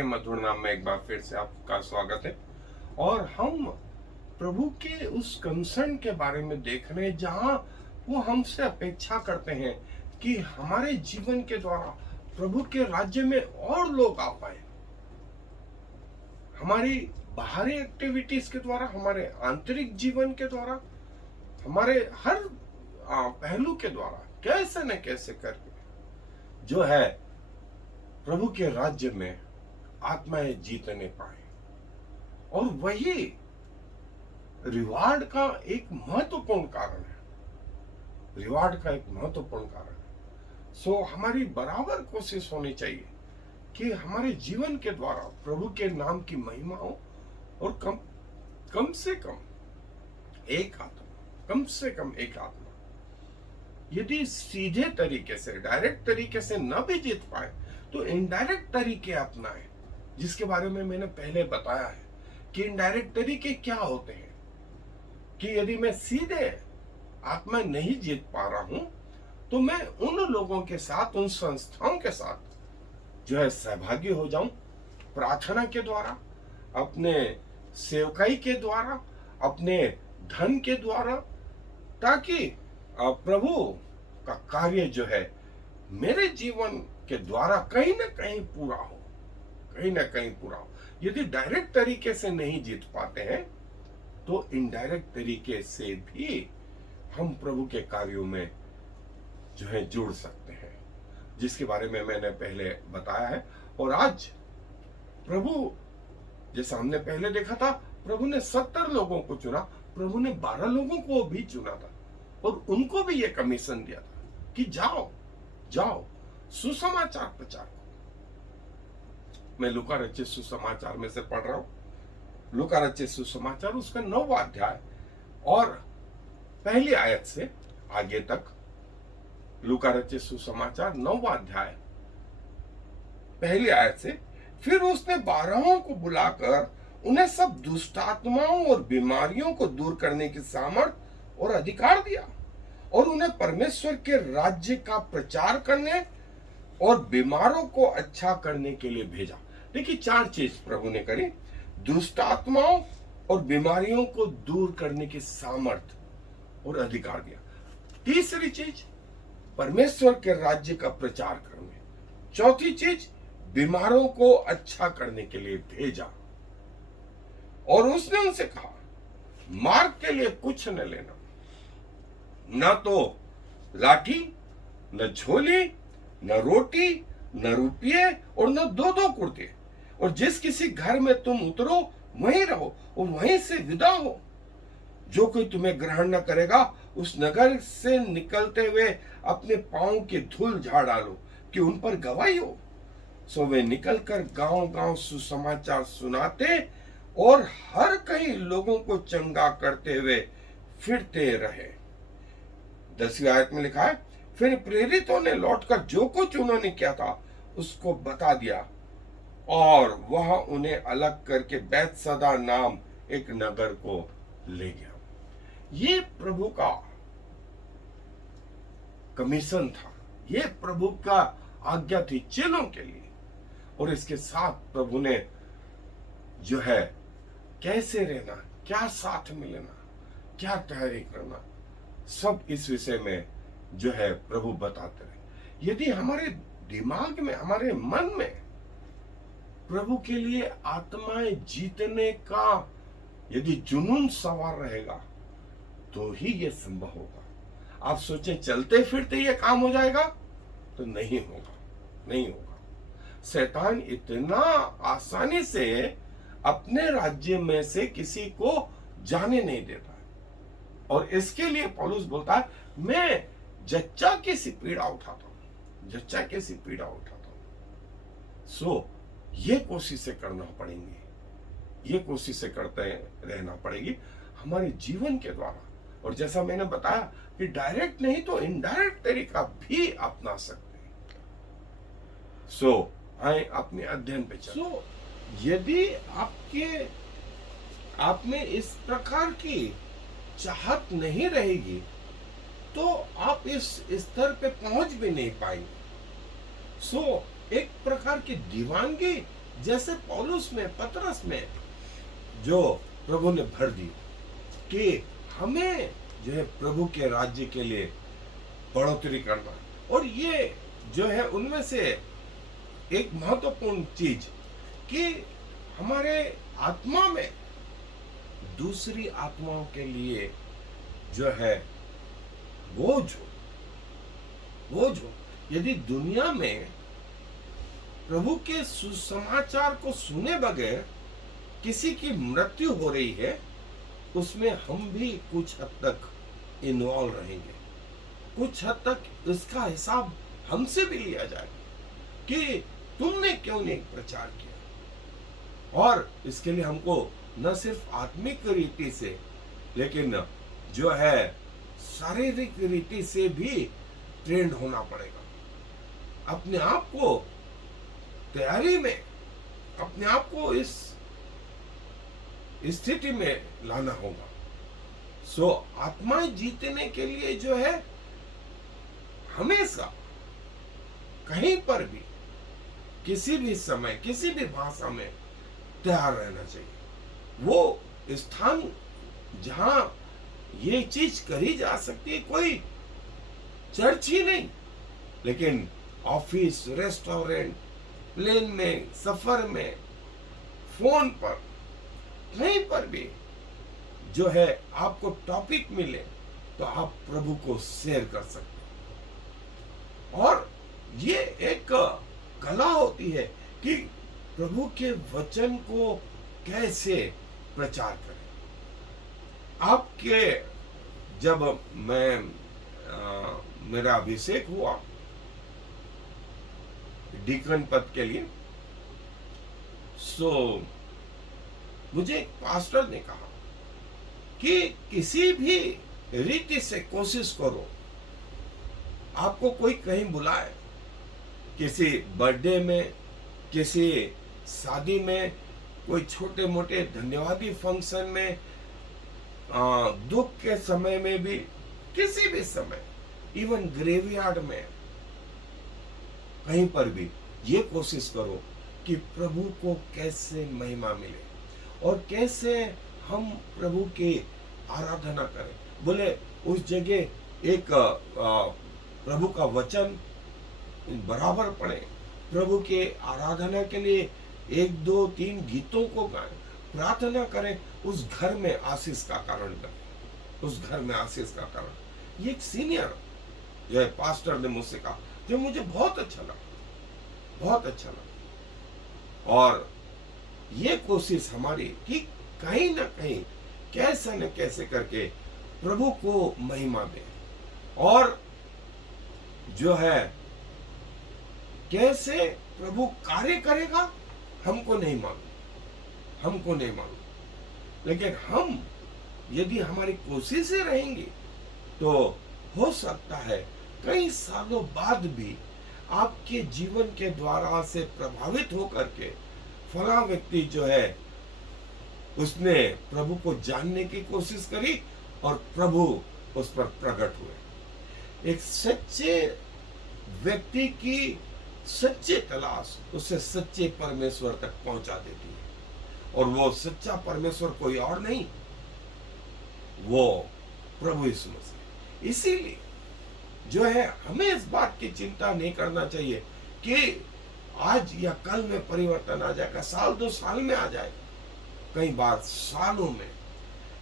के मधुर नाम में एक बार फिर से आपका स्वागत है। और हम प्रभु के उस कंसर्न के बारे में देख रहे हैं जहां वो हमसे अपेक्षा करते हैं कि हमारे जीवन के द्वारा प्रभु के राज्य में और लोग आ पाए। हमारी बाहरी एक्टिविटीज के द्वारा, हमारे आंतरिक जीवन के द्वारा, हमारे हर पहलू के द्वारा कैसे न कैसे करके जो है प्रभु के राज्य में आत्माएं जीतने पाए। और वही रिवार्ड का एक महत्वपूर्ण कारण है। रिवार्ड का एक महत्वपूर्ण कारण है। सो हमारी बराबर कोशिश होनी चाहिए कि हमारे जीवन के द्वारा प्रभु के नाम की महिमा हो और कम से कम एक आत्मा यदि सीधे तरीके से, डायरेक्ट तरीके से न भी जीत पाए तो इनडायरेक्ट तरीके अपनाएं, जिसके बारे में मैंने पहले बताया है कि इनडायरेक्ट तरीके क्या होते हैं। कि यदि मैं सीधे आत्मा नहीं जीत पा रहा हूं तो मैं उन लोगों के साथ, उन संस्थाओं के साथ जो है सहभागी हो जाऊं, प्रार्थना के द्वारा, अपने सेवकाई के द्वारा, अपने धन के द्वारा, ताकि प्रभु का कार्य जो है मेरे जीवन के द्वारा कहीं ना कहीं पूरा हो। यदि डायरेक्ट तरीके से नहीं जीत पाते हैं तो इनडायरेक्ट तरीके से भी हम प्रभु के कार्यों में जो है जुड़ सकते हैं, जिसके बारे में मैंने पहले बताया है। और आज प्रभु, जैसा हमने पहले देखा था, प्रभु ने 70 लोगों को चुना, प्रभु ने 12 लोगों को भी चुना था और उनको भी यह कमीशन दिया था कि जाओ सुसमाचार प्रचार करो। मैं लूका रचित सुसमाचार में से पढ़ रहा हूं। लूका रचित सुसमाचार उसका 9वां अध्याय और पहली आयत से आगे तक। लूका रचित सुसमाचार 9वां अध्याय पहली आयत से। फिर उसने 12 को बुलाकर उन्हें सब दुष्ट आत्माओं और बीमारियों को दूर करने की सामर्थ और अधिकार दिया और उन्हें परमेश्वर के राज्य का प्रचार करने और बीमारों को अच्छा करने के लिए भेजा। देखिए 4 चीज प्रभु ने करी। दुष्ट आत्माओं और बीमारियों को दूर करने की सामर्थ और अधिकार दिया। तीसरी चीज, परमेश्वर के राज्य का प्रचार करने। चौथी चीज, बीमारों को अच्छा करने के लिए भेजा। और उसने उनसे कहा, मार्ग के लिए कुछ न लेना, न तो लाठी, न झोली, न रोटी, न रुपये और न 2 कुर्ते। और जिस किसी घर में तुम उतरो वहीं रहो और वहीं से विदा हो। जो कोई तुम्हें ग्रहण न करेगा उस नगर से निकलते हुए अपने पांव की धूल झाड़ डालो कि उन पर गवाही हो। सो वे निकलकर गांव-गांव सुसमाचार सुनाते और हर कहीं लोगों को चंगा करते हुए फिरते रहे। 10वीं आयत में लिखा है, फिर प्रेरितों ने लौटकर जो कुछ उन्होंने किया था उसको बता दिया और वह उन्हें अलग करके बैतसदा नाम एक नगर को ले गया। ये प्रभु का कमीशन था, ये प्रभु का आज्ञा थी चेलों के लिए। और इसके साथ प्रभु ने जो है कैसे रहना, क्या साथ में लेना, क्या तैयारी करना, सब इस विषय में जो है प्रभु बताते रहे। यदि हमारे दिमाग में, हमारे मन में प्रभु के लिए आत्माएं जीतने का यदि जुनून सवार रहेगा तो ही यह संभव होगा। आप सोचें चलते फिरते ये काम हो जाएगा तो नहीं होगा। शैतान इतना आसानी से अपने राज्य में से किसी को जाने नहीं देता है। और इसके लिए पौलुस बोलता है, मैं जच्चा की सी पीड़ा उठाता हूं। सो ये कोशिशें करना पड़ेंगी, ये कोशिशें करते रहना पड़ेगी हमारे जीवन के द्वारा। और जैसा मैंने बताया कि डायरेक्ट नहीं तो इनडायरेक्ट तरीका भी अपना सकते हैं। सो आए अपने अध्ययन पे चलें। यदि आप में इस प्रकार की चाहत नहीं रहेगी तो आप इस स्तर पे पहुंच भी नहीं पाएंगे। एक प्रकार की दीवानगी जैसे पौलुस में, पतरस में जो प्रभु ने भर दी कि हमें जो है प्रभु के राज्य के लिए बढ़ोतरी करना। और ये जो है उनमें से एक महत्वपूर्ण चीज कि हमारे आत्मा में दूसरी आत्माओं के लिए जो है बोझ हो। यदि दुनिया में प्रभु के सुसमाचार को सुने बगैर किसी की मृत्यु हो रही है, उसमें हम भी कुछ हद तक इन्वॉल्व रहेंगे। कुछ हद तक इसका हिसाब हमसे भी लिया जाए कि तुमने क्यों नहीं प्रचार किया। और इसके लिए हमको न सिर्फ आत्मिक रीति से, लेकिन जो है शारीरिक रीति से भी ट्रेंड होना पड़ेगा। अपने आप को तैयारी में, अपने आप को इस स्थिति में लाना होगा। सो आत्माएं जीतने के लिए जो है हमेशा कहीं पर भी, किसी भी समय, किसी भी भाषा में तैयार रहना चाहिए। वो स्थान जहां ये चीज करी जा सकती है, कोई चर्च ही नहीं, लेकिन ऑफिस, रेस्टोरेंट, प्लेन में, सफर में, फोन पर, कहीं पर भी जो है आपको टॉपिक मिले तो आप प्रभु को शेयर कर सकते हैं। और ये एक कला होती है कि प्रभु के वचन को कैसे प्रचार करें। आपके जब मेरा अभिषेक हुआ डीकन पद के लिए, सो मुझे एक पास्टर ने कहा कि किसी भी रीति से कोशिश करो, आपको कोई कहीं बुलाए, किसी बर्थडे में, किसी शादी में, कोई छोटे मोटे धन्यवादी फंक्शन में, दुख के समय में भी, किसी भी समय, इवन ग्रेवयार्ड में, कहीं पर भी ये कोशिश करो कि प्रभु को कैसे महिमा मिले और कैसे हम प्रभु की आराधना करें। बोले उस जगह एक प्रभु का वचन बराबर पढ़े, प्रभु के आराधना के लिए 1, 2, 3 गीतों को गाएं, प्रार्थना करें, उस घर में आशीष का कारण बने, उस घर में आशीष का कारण। ये एक सीनियर जो है पास्टर ने मुझसे कहा, जो मुझे बहुत अच्छा लगा, बहुत अच्छा लगा। और ये कोशिश हमारी कि कहीं ना कहीं कैसे न कैसे करके प्रभु को महिमा दें। और जो है कैसे प्रभु कार्य करेगा हमको नहीं मालूम, लेकिन हम यदि हमारी कोशिशें रहेंगी तो हो सकता है कई सालों बाद भी आपके जीवन के द्वारा से प्रभावित होकर के फला व्यक्ति जो है उसने प्रभु को जानने की कोशिश करी और प्रभु उस पर प्रकट हुए। एक सच्चे व्यक्ति की सच्चे तलाश उसे सच्चे परमेश्वर तक पहुंचा देती है, और वो सच्चा परमेश्वर कोई और नहीं, वो प्रभु यीशु मसीह। इसीलिए जो है हमें इस बात की चिंता नहीं करना चाहिए कि आज या कल में परिवर्तन आ जाएगा, साल 2 साल में आ जाएगा। कई बार सालों में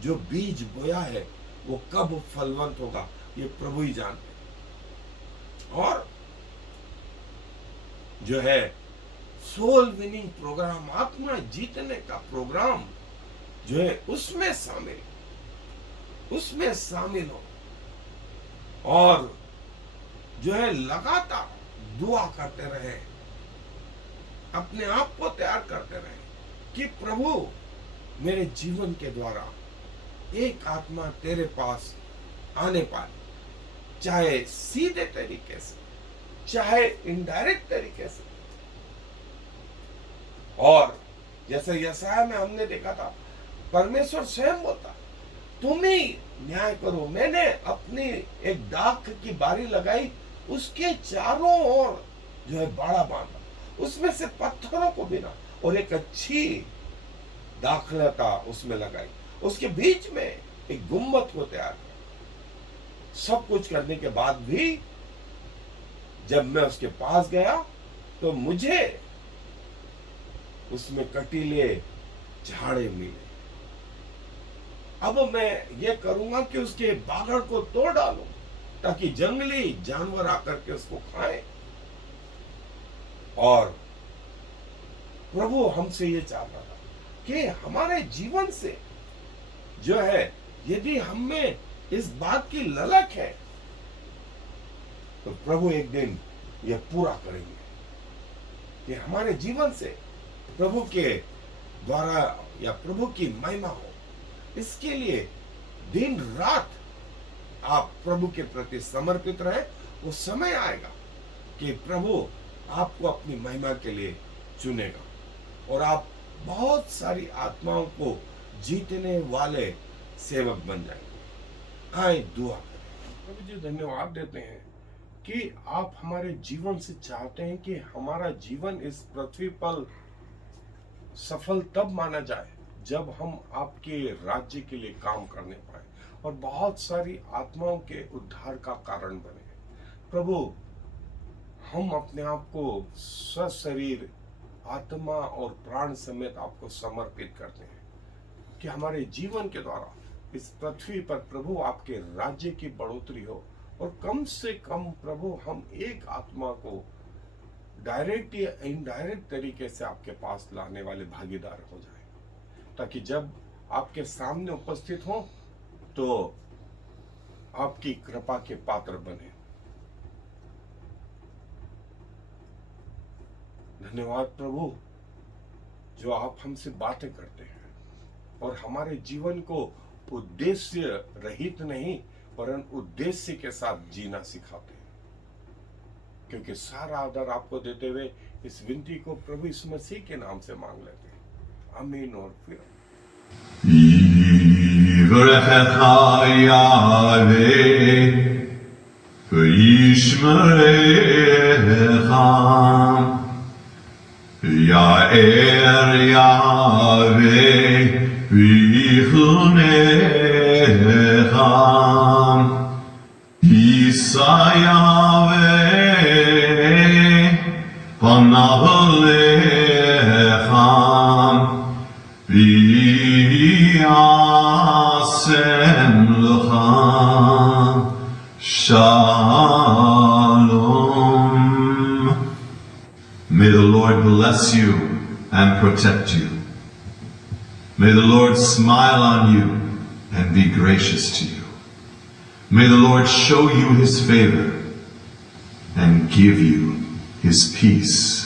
जो बीज बोया है वो कब फलवंत होगा ये प्रभु ही जानते हैं। और जो है सोल विनिंग प्रोग्राम, आत्मा जीतने का प्रोग्राम जो है उसमें शामिल हो और जो है लगातार दुआ करते रहे, अपने आप को तैयार करते रहे कि प्रभु मेरे जीवन के द्वारा एक आत्मा तेरे पास आने पाए, चाहे सीधे तरीके से, चाहे इनडायरेक्ट तरीके से। और जैसे यशायाह में हमने देखा था, परमेश्वर स्वयं बोलता तुम ही न्याय करो। मैंने अपनी एक दाख की बारी लगाई, उसके चारों ओर जो है बाड़ा बांधा, उसमें से पत्थरों को बिना और एक अच्छी दाखलता उसमें लगाई, उसके बीच में एक गुम्बद को तैयार किया। सब कुछ करने के बाद भी जब मैं उसके पास गया तो मुझे उसमें कटीले झाड़े मिले। अब मैं ये करूंगा कि उसके बागड़ को तोड़ डालूं ताकि जंगली जानवर आकर के उसको खाएं। और प्रभु हमसे ये चाहता था कि हमारे जीवन से जो है, यदि हमें इस बात की ललक है तो प्रभु एक दिन यह पूरा करेंगे कि हमारे जीवन से प्रभु के द्वारा या प्रभु की महिमा हो। इसके लिए दिन रात आप प्रभु के प्रति समर्पित रहे। वो समय आएगा कि प्रभु आपको अपनी महिमा के लिए चुनेगा और आप बहुत सारी आत्माओं को जीतने वाले सेवक बन जाएंगे। आए दुआ करें। प्रभु जी धन्यवाद देते हैं कि आप हमारे जीवन से चाहते हैं कि हमारा जीवन इस पृथ्वी पर सफल तब माना जाए जब हम आपके राज्य के लिए काम करने पाए और बहुत सारी आत्माओं के उद्धार का कारण बने। प्रभु, हम अपने आप को सशरीर, आत्मा और प्राण समेत आपको समर्पित करते हैं कि हमारे जीवन के द्वारा इस पृथ्वी पर प्रभु आपके राज्य की बढ़ोतरी हो और कम से कम प्रभु हम एक आत्मा को डायरेक्ट या इनडायरेक्ट तरीके से आपके पास लाने वाले भागीदार हो जाए, ताकि जब आपके सामने उपस्थित हो तो आपकी कृपा के पात्र बने। धन्यवाद प्रभु, जो आप हमसे बातें करते हैं और हमारे जीवन को उद्देश्य रहित नहीं परंतु उद्देश्य के साथ जीना सिखाते हैं। क्योंकि सारा आदर आपको देते हुए इस विनती को प्रभु यीशु मसीह के नाम से मांग लेते हैं। आमीन। और फिर Shalom. May the Lord bless you and protect you. May the Lord smile on you and be gracious to you. May the Lord show you his favor and give you his peace.